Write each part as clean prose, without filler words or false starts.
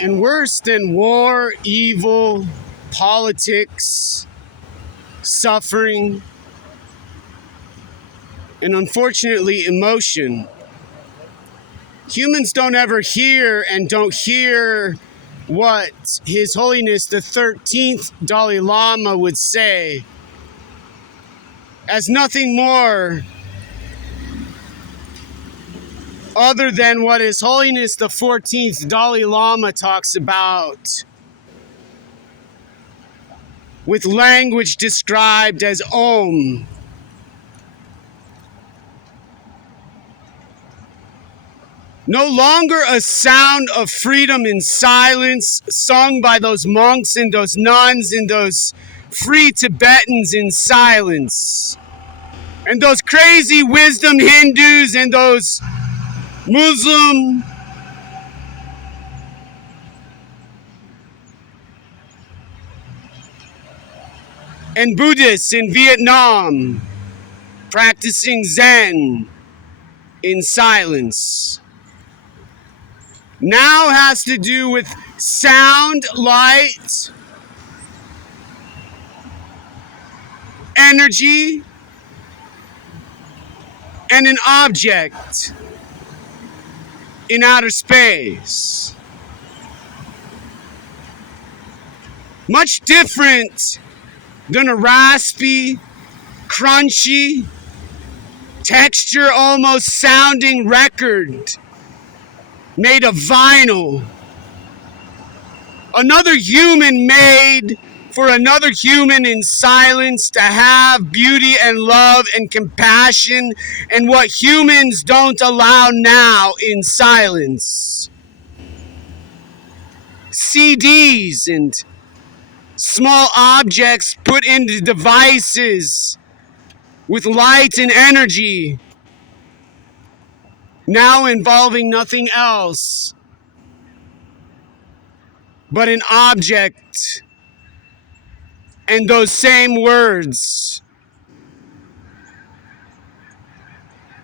And worse than war, evil, politics, suffering, and unfortunately emotion, humans don't ever hear and don't hear what His Holiness the 13th Dalai Lama would say as nothing more other than what His Holiness the 14th Dalai Lama talks about with language described as Om. No longer a sound of freedom in silence sung by those monks and those nuns and those free Tibetans in silence. And those crazy wisdom Hindus and those Muslim and Buddhists in Vietnam practicing Zen in silence. Now has to do with sound, light, energy, and an object in outer space. Much different than a raspy, crunchy, texture almost sounding record made of vinyl. Another human made for another human in silence to have beauty and love and compassion and what humans don't allow now in silence. CDs and small objects put into devices with light and energy, now involving nothing else but an object and those same words.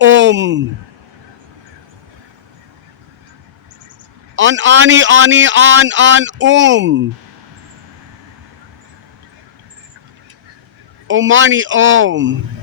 Om. On ani ani on Omani Om.